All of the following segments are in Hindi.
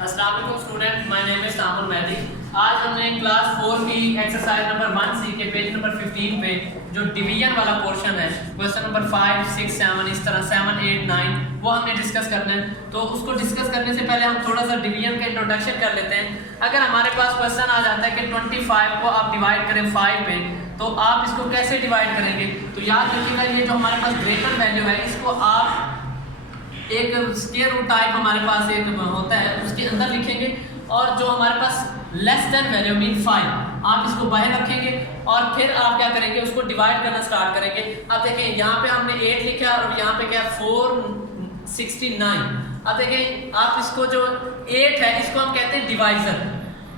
अस्सलाम वालेकुम student, my name is Samul Mehdi. आज हमने क्लास 4 की एक्सरसाइज नंबर 1C के पेज नंबर 15 पे जो डिवीजन वाला पोर्शन है, क्वेश्चन नंबर 5, 6, 7 इस तरह 7, 8, 9 वो हमने डिस्कस करना है। तो उसको डिस्कस करने से पहले हम थोड़ा सा डिवीजन का इंट्रोडक्शन कर लेते हैं। अगर हमारे पास क्वेश्चन आ जाता है कि 25 को आप डिवाइड करें 5 पे, तो आप इसको कैसे डिवाइड करेंगे? तो याद रखिएगा, ये जो हमारे पास ग्रेटर वैल्यू है इसको आप एक स्क्वायर रूट टाइप हमारे पास एक होता है उसके अंदर लिखेंगे, और जो हमारे पास लेस देन वैल्यू मीन 5 आप इसको बाहर रखेंगे और फिर आप क्या करेंगे, उसको डिवाइड करना स्टार्ट करेंगे। अब देखें यहाँ पे हमने 8 लिखा और यहाँ पे क्या 469। अब देखें आप इसको जो 8 है इसको हम कहते हैं डिवाइजर।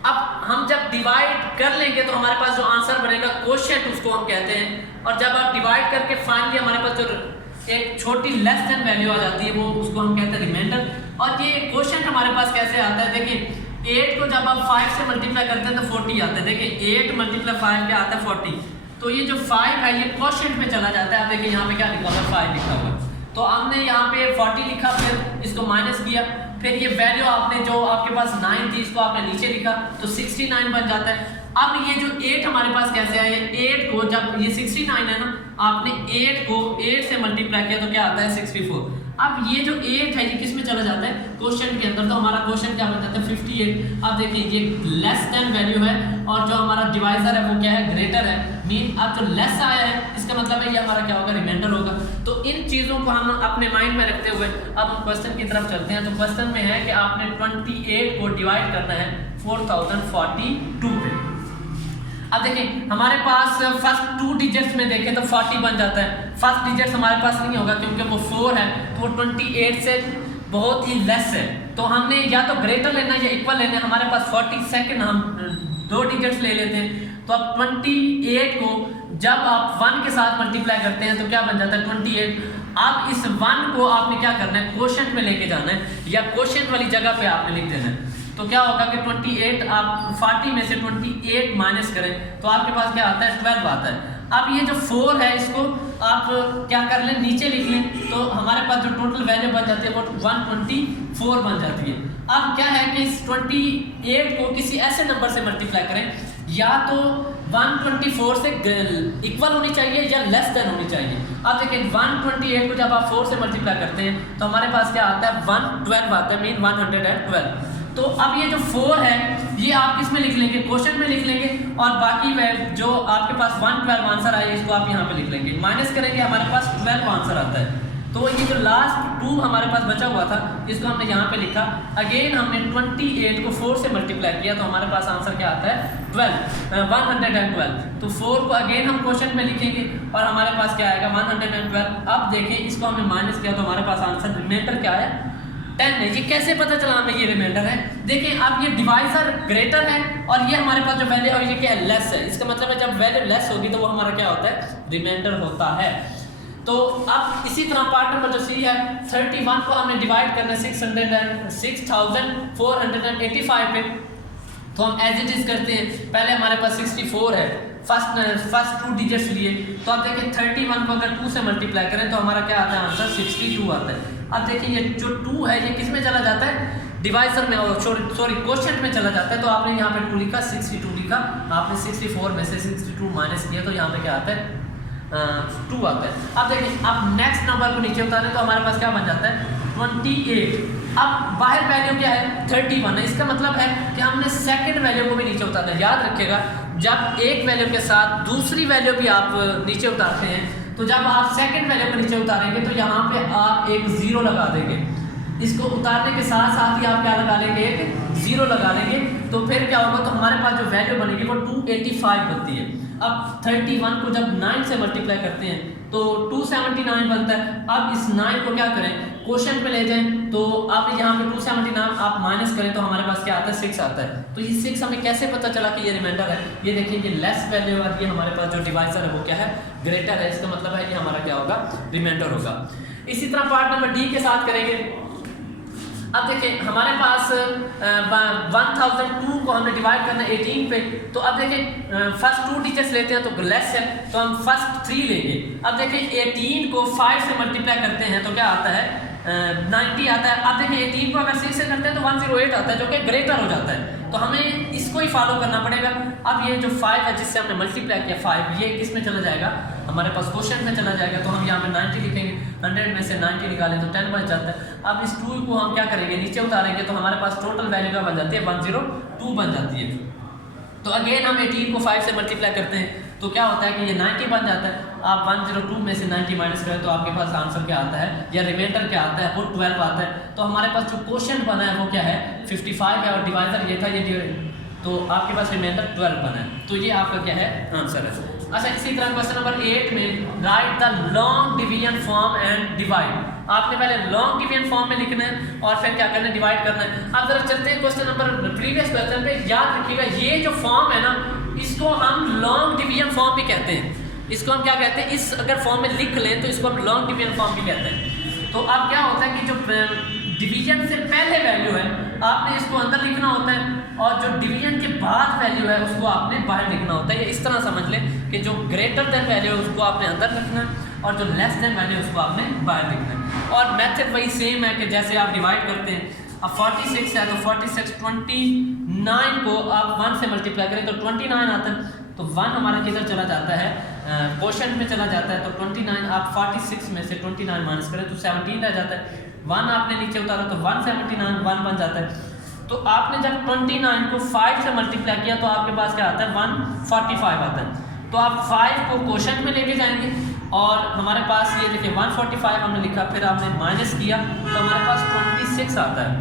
अब हम जब डिवाइड कर लेंगे तो हमारे पास जो आंसर बनेगा कोशेंट उसको हम कहते हैं, और जब आप डिवाइड करके फाइनली हमारे पास जो एक छोटी लेस देन वैल्यू आ जाती है वो उसको हम कहते हैं रिमाइंडर। और ये क्वोशिएंट हमारे पास कैसे आता है, देखिए 8 को जब आप 5 से मल्टीप्लाई करते हैं तो 40 आता है। देखिए 8 मल्टीप्लाई 5 क्या आता है 40। तो ये जो 5 है ये क्वोशिएंट में चला जाता है। आप देखिए यहाँ पे क्या लिखा हुआ है 5 लिखा हुआ है, तो हमने यहाँ पे 40 लिखा, फिर इसको माइनस किया, फिर ये वैल्यू आपने जो आपके पास 9 थी इसको आपने नीचे लिखा तो 69 बन जाता है। अब ये जो 8 हमारे पास कैसे आया, 8 को जब ये 69 है ना, आपने 8 को 8 से मल्टीप्लाई किया तो क्या आता है 64। अब ये जो 8 है ये किस में चला जाता है क्वोशिएंट के अंदर, तो हमारा क्वोशिएंट क्या बन जाता है 58। अब देखिए ये लेस देन वैल्यू है और जो हमारा डिवाइजर है वो क्या है ग्रेटर है, मीन अब जो लेस आया है इसका मतलब है ये हमारा क्या होगा रिमाइंडर होगा। तो इन चीज़ों को हम अपने माइंड में रखते हुए अब हम क्वेश्चन की तरफ चलते हैं। तो क्वेश्चन में है कि आपने 28 को डिवाइड करना है 4042 पे। अब देखिए हमारे पास फर्स्ट 2 डिजिट्स में देखें तो 40 बन जाता है। फर्स्ट डिजिट हमारे पास नहीं होगा क्योंकि वो 4 है, तो वो 28 से बहुत ही लेस है, तो हमने या तो ग्रेटर लेना या इक्वल लेना है। हमारे पास 40 सेकेंड हम 2 डिजिट्स ले लेते हैं। तो अब 28 को जब आप 1 के साथ मल्टीप्लाई करते हैं तो क्या बन जाता है 28। अब इस 1 को आपने क्या करना है क्वोशिएंट में लेके जाना है या क्वोशिएंट वाली जगह पे आपने लिख देना है। तो क्या होगा कि 28 आप 40 में से 28 माइनस करें तो आपके पास क्या आता है 12 आता है। अब ये जो 4 है इसको आप क्या कर लें नीचे लिख लें, तो हमारे पास जो टोटल वैल्यू बन जाती है वो 124 बन जाती है। अब क्या है कि इस 28 को किसी ऐसे नंबर से मल्टीप्लाई करें, या तो 124 से इक्वल होनी चाहिए या लेस देन होनी चाहिए। अब देखिए 128 को जब आप 4 से मल्टीप्लाई करते हैं तो हमारे पास क्या आता है 112 आता है, मीन 112। तो अब ये जो 4 है ये आप किस में लिख लेंगे क्वोशिएंट में लिख लेंगे, और बाकी जो आपके पास 112 आंसर आए इसको आप यहाँ पे लिख लेंगे, माइनस करेंगे हमारे पास 12 आंसर आता है। तो ये जो लास्ट 2 हमारे पास बचा हुआ था इसको हमने यहाँ पे लिखा। अगेन हमने 28 को 4 से मल्टीप्लाई किया तो हमारे पास आंसर क्या आता है 112। तो 4 को अगेन हम क्वोशिएंट में लिखेंगे और हमारे पास क्या आएगा 112। अब देखें इसको हमने माइनस किया तो हमारे पास आंसर रिमाइंडर क्या आया 10 है। ये कैसे पता चला हमें ये रिमाइंडर है? देखिए अब ये डिवाइजर ग्रेटर है और ये हमारे पास जो वैल्यू है ये क्या है लेस है। इसका मतलब है जब वैल्यू लेस होगी तो वो हमारा क्या होता है रिमाइंडर होता है। तो अब इसी तरह पार्ट नंबर जो सी है 31 को हमने डिवाइड करना है 6485 पे, तो हम एज इट इज करते हैं। पहले हमारे पास 64 है, फर्स्ट 2 डिजिट्स लिए, तो आप देखिए 31 को अगर 2 से मल्टीप्लाई करें तो हमारा क्या आता है आंसर 62 आता है। अब देखिए ये जो 2 है ये किस में चला जाता है डिवाइजर में, सॉरी क्वोशिएंट में चला जाता है। तो आपने यहाँ पे 2 लिखा 62 लिखा, आपने 64 में से 62 माइनस किया तो यहाँ पे क्या आता है 2 आता है। अब देखिए अब नेक्स्ट नंबर को नीचे उतारें तो हमारे पास क्या बन जाता है 28। अब बाहर वैल्यू क्या है 31 है, इसका मतलब है कि हमने सेकंड वैल्यू को भी नीचे उतारना है। याद रखिएगा जब एक वैल्यू के साथ दूसरी वैल्यू भी आप नीचे उतारते हैं, तो जब आप सेकंड वैल्यू को नीचे उतारेंगे तो यहाँ पे आप एक 0 लगा देंगे। इसको उतारने के साथ साथ ही आप क्या लगा लेंगे एक 0 लगा लेंगे, तो फिर क्या होगा तो हमारे पास जो वैल्यू बनेगी वो 285 बनती है। अब 31 को जब 9 से मल्टीप्लाई करते हैं तो 279 बनता है। अब इस 9 को क्या करें क्वोशिएंट में ले जाएं, तो आप यहाँ पे 279 आप माइनस करें तो हमारे पास क्या आता है 6 आता है। तो ये 6 हमें कैसे पता चला कि ये रिमाइंडर है? ये देखिए ये लेस वैल्यू और ये हमारे पास जो डिवाइजर है वो क्या है ग्रेटर है, इसका मतलब है कि हमारा क्या होगा रिमाइंडर होगा। इसी तरह पार्ट नंबर डी के साथ करेंगे। अब देखिए हमारे पास 1002 को हमने डिवाइड करना है 18 पे, तो अब देखिए फर्स्ट 2 डिजिट्स लेते हैं तो लेस है तो हम फर्स्ट 3 लेंगे। अब देखिए 18 को 5 से मल्टीप्लाई करते हैं तो क्या आता है 90 आता है। अब देखिए 18 को अगर 6 से करते हैं तो 108 आता है, जो कि ग्रेटर हो जाता है। तो हमें इसको ही फॉलो करना पड़ेगा। अब ये जो 5 है जिससे हमने मल्टीप्लाई किया 5, ये किस में चला जाएगा, हमारे पास क्वेश्चन में चला जाएगा। तो हम यहाँ पे 90 लिखेंगे, 100 में से 90 निकालें तो 10 बच जाता है। अब इस 2 को हम क्या करेंगे, नीचे उतारेंगे तो हमारे पास टोटल वैल्यू क्या बन जाती है, 102 बन जाती है। तो अगेन हम 18 को 5 से मल्टीप्लाई करते हैं तो क्या होता है कि ये 90 बन जाता है। आप 102 में से 90 माइनस करें तो आपके पास आंसर क्या आता है, या रिमाइंडर क्या आता है, वो 12 आता है। तो हमारे पास जो क्वेश्चन बना है वो क्या है, 55 है, और डिवाइजर ये था, ये तो आपके पास रिमाइंडर 12 बना है। तो ये आपका क्या है, आंसर है। अच्छा, इसी तरह क्वेश्चन नंबर 8 में right the long division form and divide. आपने पहले लॉन्ग डिवीजन फॉर्म में लिखना है और फिर क्या करना है, डिवाइड करना है। अब जरा चलते हैं क्वेश्चन नंबर प्रीवियस क्वेश्चन पे। याद रखिएगा ये जो फॉर्म है ना, इसको हम लॉन्ग डिवीजन फॉर्म भी कहते हैं। इसको हम क्या कहते हैं, इस अगर फॉर्म में लिख लें तो इसको हम लॉन्ग डिवीजन फॉर्म भी कहते हैं। तो अब क्या होता है कि जो डिवीजन से पहले वैल्यू है आपने इसको अंदर लिखना होता है, और जो डिवीजन के बाद वैल्यू है उसको आपने बाहर लिखना होता है। इस तरह समझ लें कि जो ग्रेटर देन वैल्यू है उसको आपने अंदर लिखना है, और जो लेस देन वैल्यू है उसको आपने बाहर लिखना है। और मेथड वही सेम है कि जैसे आप डिवाइड करते हैं। अब 46 है तो 46 29 को आप 1 से मल्टीप्लाई करें तो 29 आता है। तो 1 हमारा किधर चला जाता है, क्वोशंट में चला जाता है। तो 29 आप 46 में से 29 माइनस करें तो 17 रह जाता है। 1 आपने नीचे उतारा तो 179 1 बन जाता है। तो आपने जब 29 को 5 से मल्टीप्लाई किया तो आपके पास क्या आता है, 145 आता है। तो आप 5 को क्वोशंट में लेके जाएंगे, और हमारे पास ये देखिए 145 हमने लिखा, फिर आपने माइनस किया तो हमारे पास 26 आता है।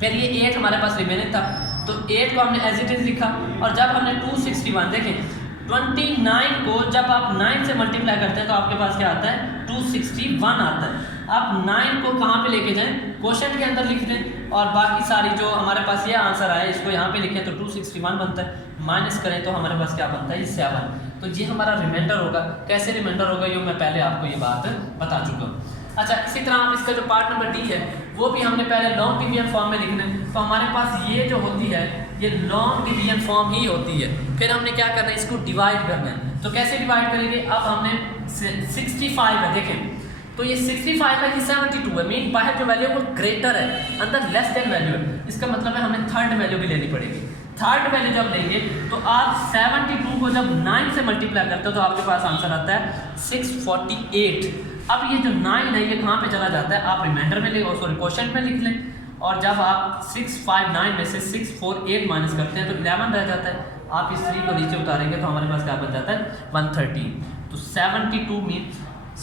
फिर ये 8 हमारे पास रिमेनिंग था, तो 8 को हमने एज इट इज लिखा। और जब हमने 261 देखें 29 को जब आप 9 से मल्टीप्लाई करते हैं तो आपके पास क्या आता है, 261 आता है। आप 9 को कहाँ पे लेके जाएं, क्वोशंट के अंदर लिख दें, और बाकी सारी जो हमारे पास ये आंसर आया इसको यहाँ पे लिखें तो 261 बनता है। माइनस करें तो हमारे पास क्या बनता है, 7। तो ये हमारा रिमाइंडर होगा। कैसे रिमाइंडर होगा, ये मैं पहले आपको ये बात बता चुका हूँ। अच्छा, इसी तरह हम इसका जो पार्ट नंबर डी है वो भी हमने पहले लॉन्ग डिवीजन फॉर्म में लिखना है। तो हमारे पास ये जो होती है ये लॉन्ग डिवीजन फॉर्म ही होती है। फिर हमने क्या करना है, इसको डिवाइड करना है। तो कैसे डिवाइड करेंगे, अब हमने 65 है, देखें तो ये 65 है, ये 72 है। मीन बाहर जो वैल्यू है वो ग्रेटर है, अंदर लेस देन वैल्यू है। इसका मतलब है हमें थर्ड वैल्यू भी लेनी पड़ेगी। थर्ड वैल्यू जब लेंगे तो आप 72 को जब 9 से मल्टीप्लाई करते हो तो आपके पास आंसर आता है 648। अब ये जो 9 है ये कहाँ पे चला जाता है, आप रिमाइंडर में ले, सॉरी क्वोशंट में लिख लें। और जब आप 659 में से 648 माइनस करते हैं तो 11 रह जाता है। आप इस 3 को नीचे उतारेंगे तो हमारे पास क्या बन जाता है, 113। तो 72 मीन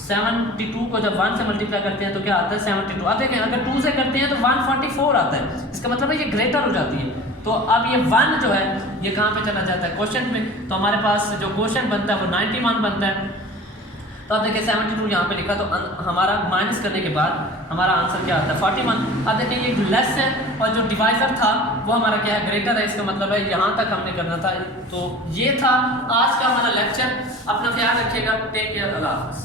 72 को जब 1 से मल्टीप्लाई करते हैं तो क्या आता है, 72। अब देखें अगर 2 से करते हैं तो 144 आता है। इसका मतलब है ये ग्रेटर हो जाती है। तो अब ये 1 जो है ये कहाँ पे चला जाता है, क्वोशंट में। तो हमारे पास जो क्वोशंट बनता है वो 91 बनता है। तो अब देखिए 72 यहाँ पे लिखा, तो हमारा माइनस करने के बाद हमारा आंसर क्या आता है, 41। अब देखिए ये लेस है और जो डिवाइजर था वो हमारा क्या है, ग्रेटर है। इसका मतलब है यहाँ तक हमने करना था। तो ये था आज का हमारा लेक्चर। अपना ख्याल रखिएगा। टेक केयर, अल्लाह हाफ़िज़।